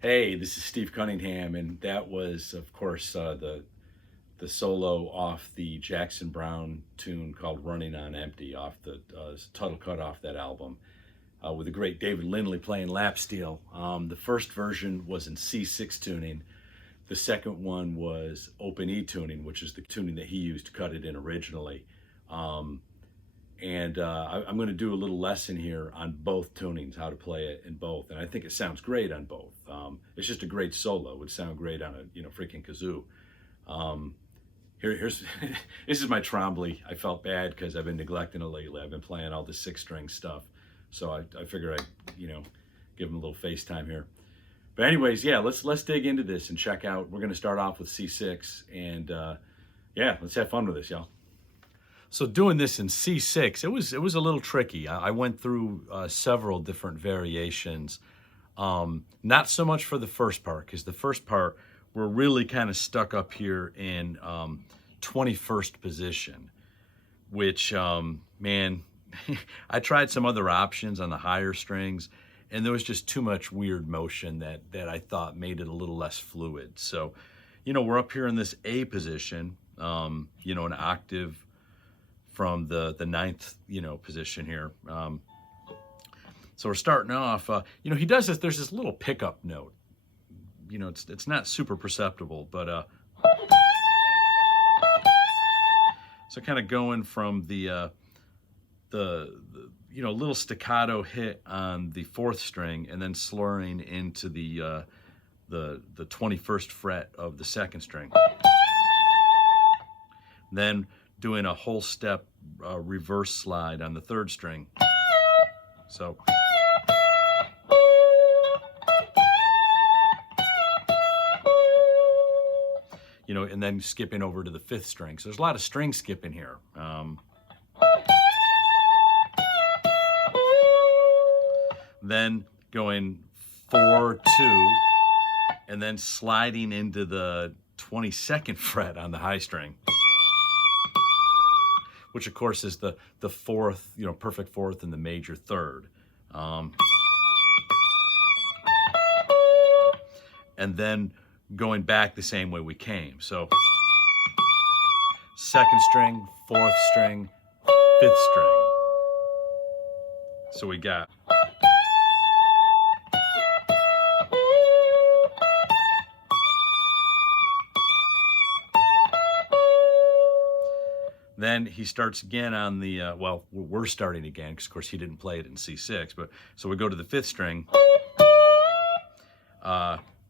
Hey, this is Steve Cunningham, and that was, of course, the solo off the Jackson Browne tune called "Running on Empty" off the title cut off that album, with the great David Lindley playing lap steel. The first version was in C6 tuning. The second one was open E tuning, which is the tuning that he used to cut it in originally. I'm going to do a little lesson here on both tunings, how to play it in both, and I think it sounds great on both. It's just a great solo. It would sound great on a freaking kazoo. Here's this is my Trombley. I felt bad because I've been neglecting it lately. I've been playing all the 6-string stuff, so I figured I'd give him a little FaceTime here. But anyways, yeah, let's dig into this and check out. We're going to start off with C6, and yeah, let's have fun with this, y'all. So doing this in C6, it was a little tricky. I went through several different variations. Not so much for the first part, because the first part we're really kind of stuck up here in 21st position, which man, I tried some other options on the higher strings, and there was just too much weird motion that I thought made it a little less fluid. So, we're up here in this A position, an octave from the ninth, position here. So we're starting off, he does this, there's this little pickup note. It's not super perceptible, but so kind of going from the little staccato hit on the 4th string and then slurring into the 21st fret of the 2nd string. Then doing a whole step reverse slide on the 3rd string. So and then skipping over to the 5th string. So there's a lot of string skipping here. Then going 4-2, and then sliding into the 22nd fret on the high string, which of course is the 4th, perfect 4th and the major 3rd. And then going back the same way we came. So 2nd string, 4th string, 5th string. So we got then he starts again on the, we're starting again, because of course he didn't play it in C6, but so we go to the 5th string.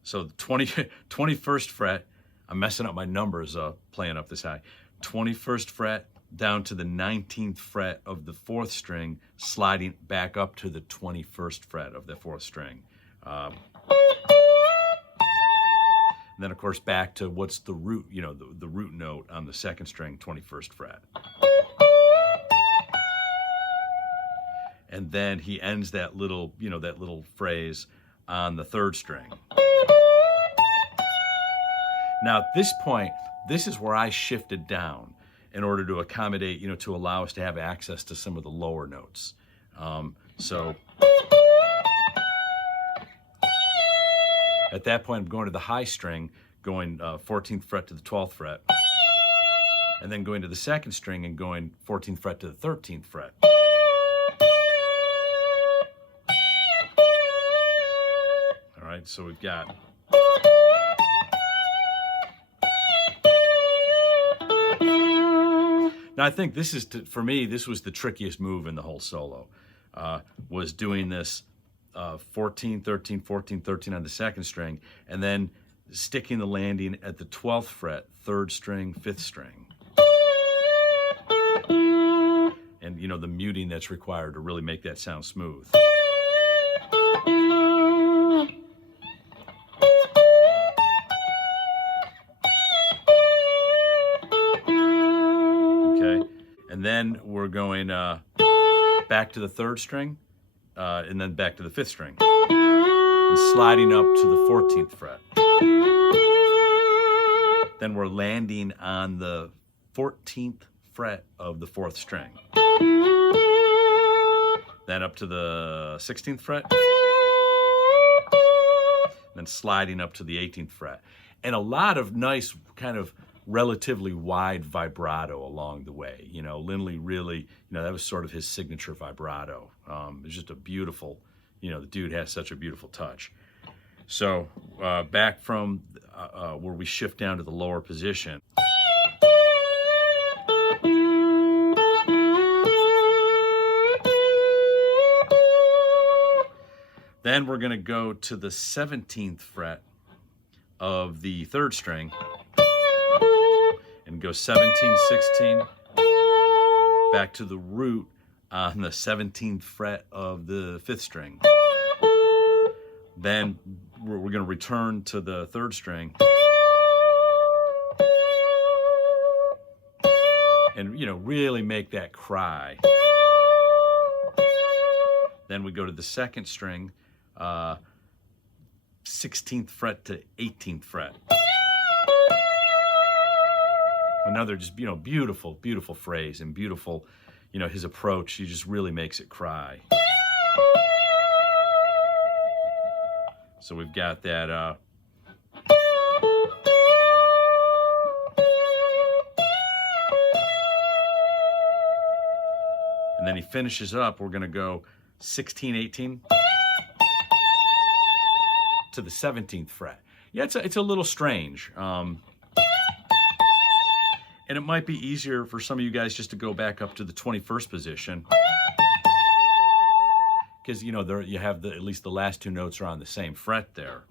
So the 21st fret, I'm messing up my numbers playing up this high. 21st fret down to the 19th fret of the 4th string, sliding back up to the 21st fret of the 4th string. And then of course back to what's the root, the root note on the 2nd string, 21st fret. And then he ends that little, that little phrase on the 3rd string. Now at this point, this is where I shifted down in order to accommodate, to allow us to have access to some of the lower notes. So at that point, I'm going to the high string, going 14th fret to the 12th fret, and then going to the 2nd string and going 14th fret to the 13th fret. All right, so we've got now I think this is, for me, this was the trickiest move in the whole solo, was doing this 14, 13, 14, 13 on the 2nd string, and then sticking the landing at the 12th fret, 3rd string, 5th string. And the muting that's required to really make that sound smooth. going back to the 3rd string, and then back to the 5th string, and sliding up to the 14th fret. Then we're landing on the 14th fret of the 4th string. Then up to the 16th fret, then sliding up to the 18th fret. And a lot of nice kind of relatively wide vibrato along the way. You know, Lindley really, that was sort of his signature vibrato. It's just a beautiful, the dude has such a beautiful touch. So back from where we shift down to the lower position. Then we're going to go to the 17th fret of the 3rd string and go 17, 16, back to the root on the 17th fret of the 5th string. Then we're going to return to the 3rd string and, really make that cry. Then we go to the 2nd string, 16th fret to 18th fret. Another just, beautiful, beautiful phrase, and beautiful, his approach, he just really makes it cry. So we've got that, and then he finishes up, we're going to go 16, 18 to the 17th fret. Yeah, it's a little strange. And it might be easier for some of you guys just to go back up to the 21st position, because there you have at least the last 2 notes are on the same fret there.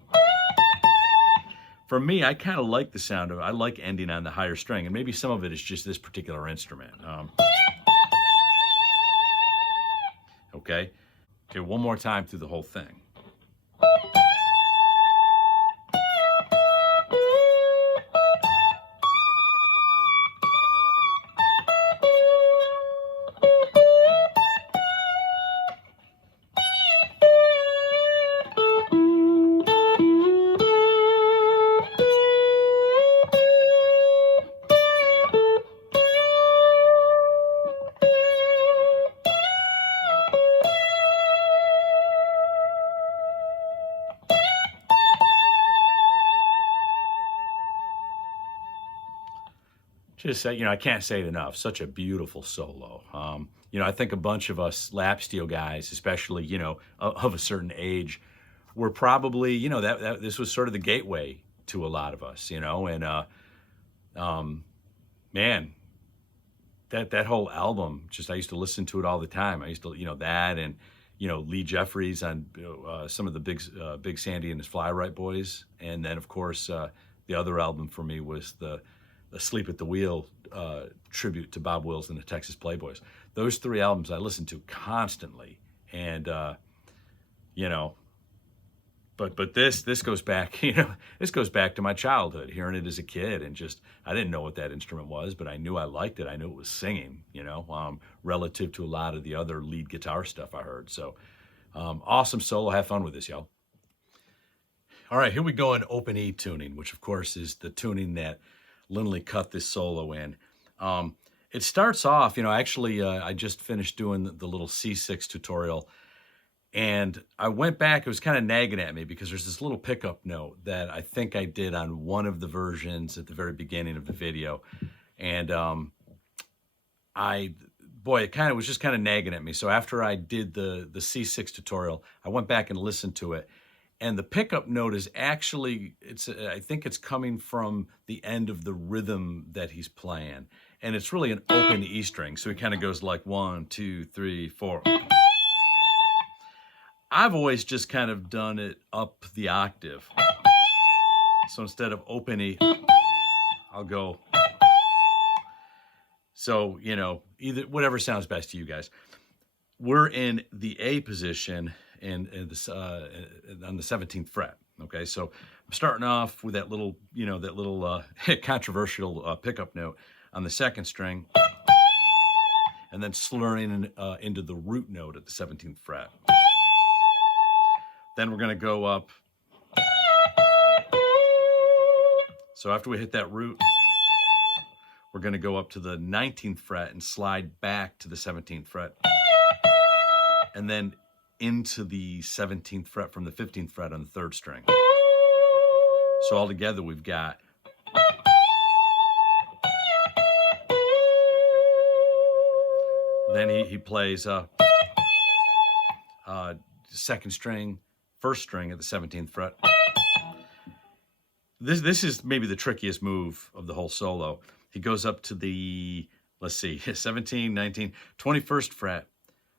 For me, I kind of like the sound of it. I like ending on the higher string, and maybe some of it is just this particular instrument. Okay, one more time through the whole thing. Just say, I can't say it enough. Such a beautiful solo. I think a bunch of us lap steel guys, especially, of a certain age, were probably, that this was sort of the gateway to a lot of us, and man, that whole album, just I used to listen to it all the time. I used to, that and Lee Jeffries on some of the Big Sandy and his Fly Right Boys, and then of course the other album for me was the Asleep at the Wheel tribute to Bob Wills and the Texas Playboys. Those 3 albums I listened to constantly, and but this goes back, this goes back to my childhood, hearing it as a kid, and just I didn't know what that instrument was, but I knew I liked it. I knew it was singing, relative to a lot of the other lead guitar stuff I heard. So awesome solo. Have fun with this, y'all. All right, here we go in open E tuning, which of course is the tuning that Lindley cut this solo in. It starts off, actually I just finished doing the little C6 tutorial, and I went back, it was kind of nagging at me because there's this little pickup note that I think I did on one of the versions at the very beginning of the video. And it kind of was just kind of nagging at me. So after I did the C6 tutorial, I went back and listened to it. And the pickup note is actually, I think it's coming from the end of the rhythm that he's playing. And it's really an open E string. So he kind of goes like 1, 2, 3, 4. I've always just kind of done it up the octave. So instead of open E, I'll go. So, either whatever sounds best to you guys. We're in the A position and on the 17th fret. Okay, so I'm starting off with that little, controversial pickup note on the 2nd string, and then slurring into the root note at the 17th fret. Then we're going to go up. So after we hit that root, we're going to go up to the 19th fret and slide back to the 17th fret. And then into the 17th fret from the 15th fret on the 3rd string. So altogether we've got then he plays 2nd string, 1st string at the 17th fret. This is maybe the trickiest move of the whole solo. He goes up to the, let's see, 17, 19, 21st fret,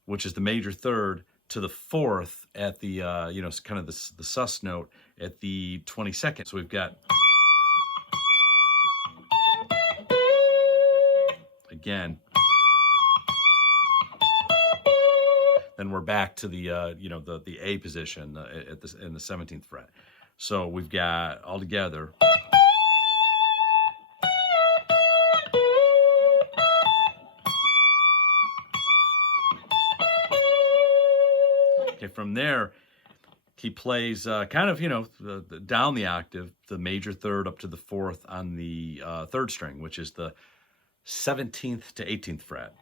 which is the major 3rd, to the 4th at the, kind of the sus note at the 22nd. So we've got, again, then we're back to the, the A position in the 17th fret. So we've got all together. Okay, from there, he plays kind of, down the octave, the major 3rd up to the 4th on the 3rd string, which is the 17th to 18th fret.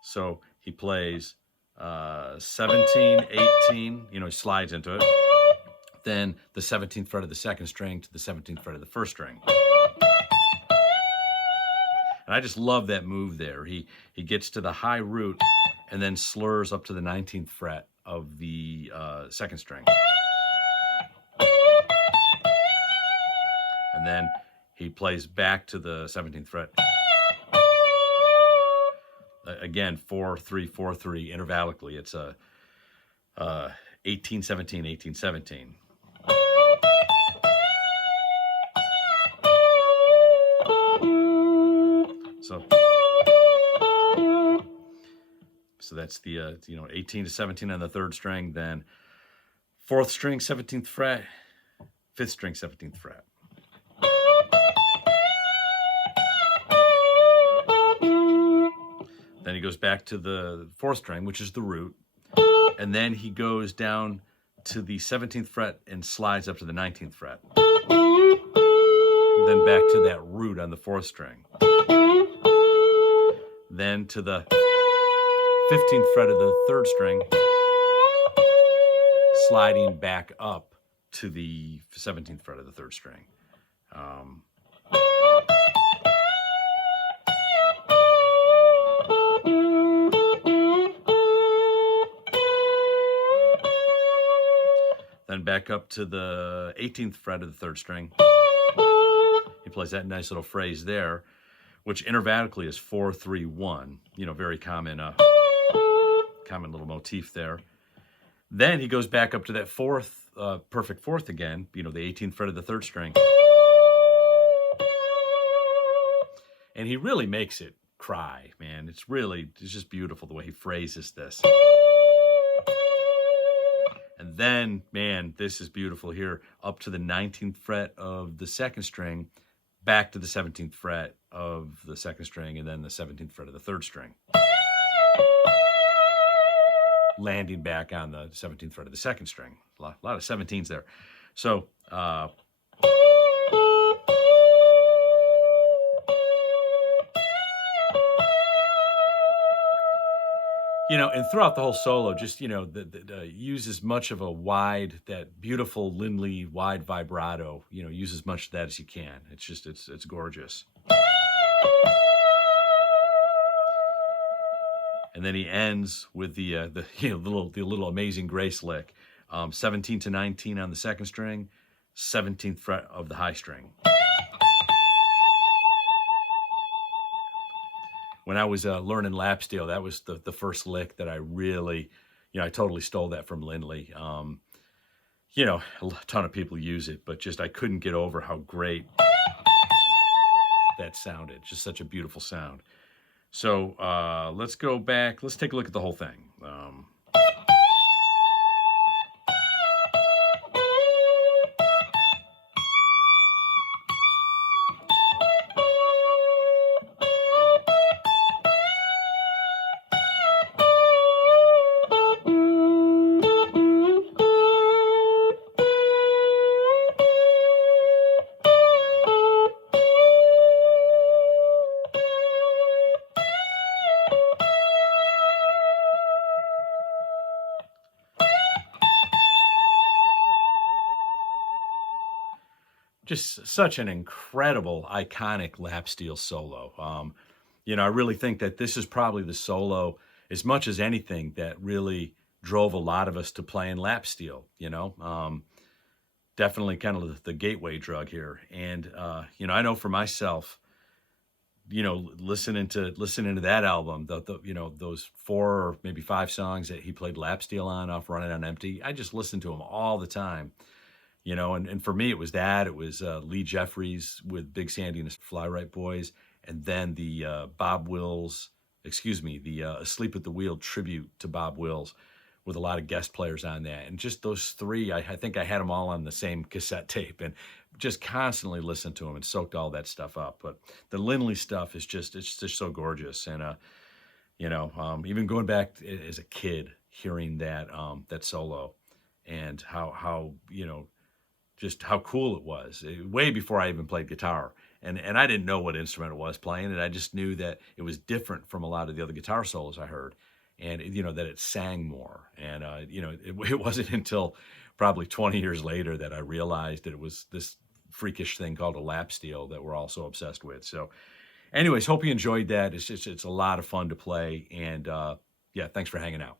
So he plays 17, 18, he slides into it. Then the 17th fret of the 2nd string to the 17th fret of the 1st string. And I just love that move there. He gets to the high root and then slurs up to the 19th fret of the 2nd string. And then he plays back to the 17th fret. Again, 4-3, 4-3 intervallically. It's a 18, 17, 18, 17. So that's the 18 to 17 on the 3rd string, then 4th string, 17th fret, 5th string, 17th fret. Then he goes back to the 4th string, which is the root. And then he goes down to the 17th fret and slides up to the 19th fret. Then back to that root on the 4th string. Then to the 15th fret of the 3rd string, sliding back up to the 17th fret of the 3rd string. Then back up to the 18th fret of the 3rd string. He plays that nice little phrase there, which intervallically is 4-3-1. Very common little motif there. Then he goes back up to that 4th, perfect 4th again, the 18th fret of the 3rd string. And he really makes it cry, man. It's just beautiful the way he phrases this. And then, man, this is beautiful here, up to the 19th fret of the 2nd string, back to the 17th fret of the 2nd string, and then the 17th fret of the 3rd string. Landing back on the 17th fret of the 2nd string. A lot of 17s there. So, and throughout the whole solo, just, use as much of that beautiful Lindley wide vibrato, use as much of that as you can. It's just, it's gorgeous. And then he ends with the little Amazing Grace lick, 17 to 19 on the 2nd string, 17th fret of the high string. When I was learning lap steel, that was the first lick that I really, I totally stole that from Lindley. A ton of people use it, but just I couldn't get over how great that sounded. Just such a beautiful sound. So let's go back. Let's take a look at the whole thing. just such an incredible, iconic lap steel solo. I really think that this is probably the solo, as much as anything, that really drove a lot of us to playing lap steel. Definitely kind of the gateway drug here. And I know for myself, listening to that album, those 4 or maybe 5 songs that he played lap steel on off Running on Empty, I just listened to him all the time. And for me, it was Lee Jeffries with Big Sandy and his Fly Right Boys, and then the Bob Wills, excuse me, the Asleep at the Wheel tribute to Bob Wills, with a lot of guest players on that. And just those 3, I think I had them all on the same cassette tape, and just constantly listened to them and soaked all that stuff up. But the Lindley stuff it's just so gorgeous. And even going back as a kid, hearing that solo, and how just how cool it was, way before I even played guitar. And I didn't know what instrument it was playing, and I just knew that it was different from a lot of the other guitar solos I heard, and that it sang more. And it wasn't until probably 20 years later that I realized that it was this freakish thing called a lap steel that we're all so obsessed with. So anyways, hope you enjoyed that. It's a lot of fun to play, and yeah, thanks for hanging out.